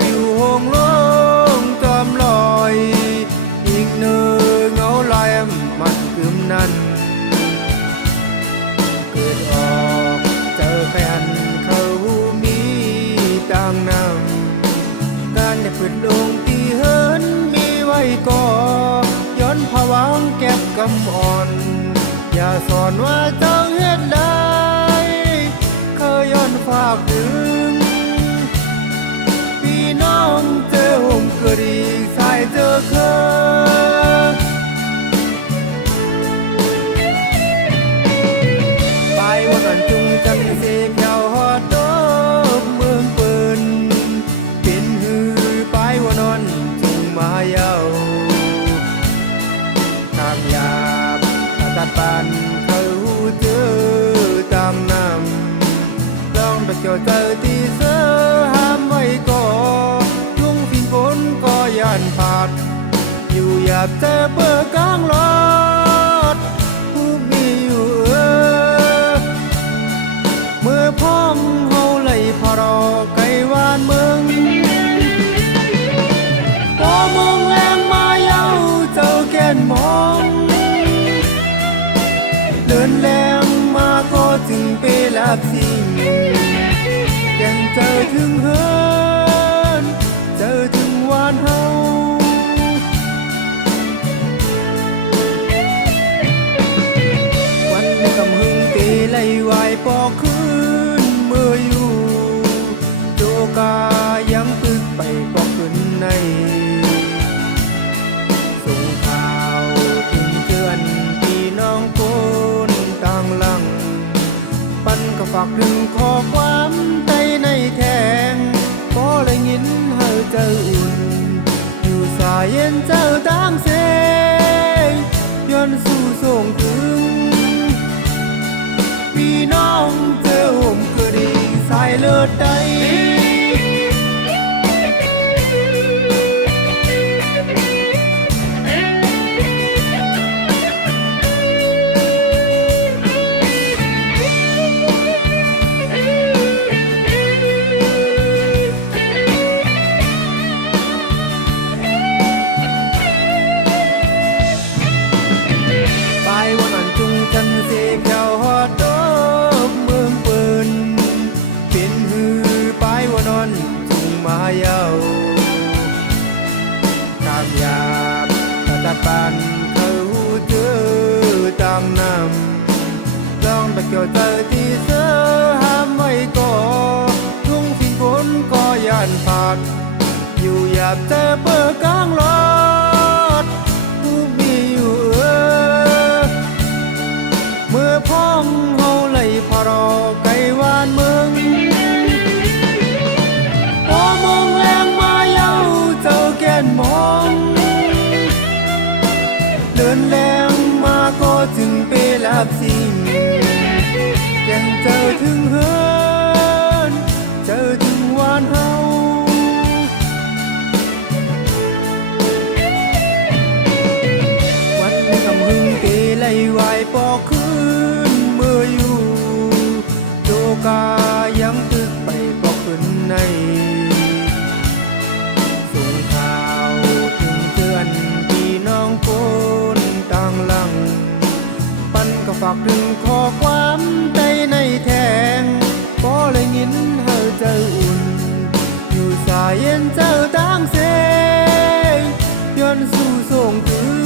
ปิวหงลงจอมลอยอีกเนื้อเงาลายมันคืมนั้นเกิดออกเจอแฟนเขามีต่างนำการได้ฝืนดงที่เหินมีไว้ก่อย้อนผวังเก็บกำอ่อนอย่าสอนว่าเจ้าเฮ็ดได้เคยย้อนฝากถึงน้องเจอห่มกระดีสายเจอเคยไปวันนั้นจุงจันเสียเพียวหอดดอกเมืองปืนเป็นหือไปวันนั้นจุงมาเยาทางยาบตัดปานเขาเจอตามน้ำลองไปเกี่ยวเจอที่เสือห้ามไว้ก่อนย่านผาดอยู่หยาบเจอเบอร์กลางรถผู้มีอยู่เมื่อพ้องเฮาไหลพอรอไกลวานเมืองพอมองแรงมาเย้าเจ้าแก่นมองเดินแรงมาก็จึงไปลับสิ่งยังเจอถึงเฮินเจอถึงวานเฮาวันในกำหึงตีไล่วายปอคืนเมื่ออยู่โจกายังตึกไปปอกขึ้นในส่งข่าวถึงเตือนพี่น้องคนต่างหลังปันก็ฝากถึงข้อความใดในแทงก็เลยยินเฮาเจออุ่นอยู่สายเย็นเจ้าต่างเสงย้อนสู่ส่งถึงพี่น้องเจอห่มกระดีสายเลือดใดมาเยาตามยาบตัดปานเขาเจอตามน้ำลองไปเกี่ยวเจอที่เสือห้ามไว้ก่อทุ่งสิ้นฝนก็ย่านผาดอยู่หยาบเจอเปิดกลางรถผู้มีอยู่เมื่อพ้องเฮาไหลพอรอไกลวานเมืองมองเดินแรงมาก็จึงไปลับสิ่งยังเจอถึงเฮินเจอถึงวานเฮาวันในกำหึงเกไล่วายปอคืนเมื่ออยู่โจกายังตึกไปปอกขึ้นในคนต่างหลังปันก็ฝากถึงข้อความใดในแทงก็เลยยินเฮาเจ้าอุ่นอยู่สายเย็นเจ้าต่างเสงย้อนสู่ส่งถึง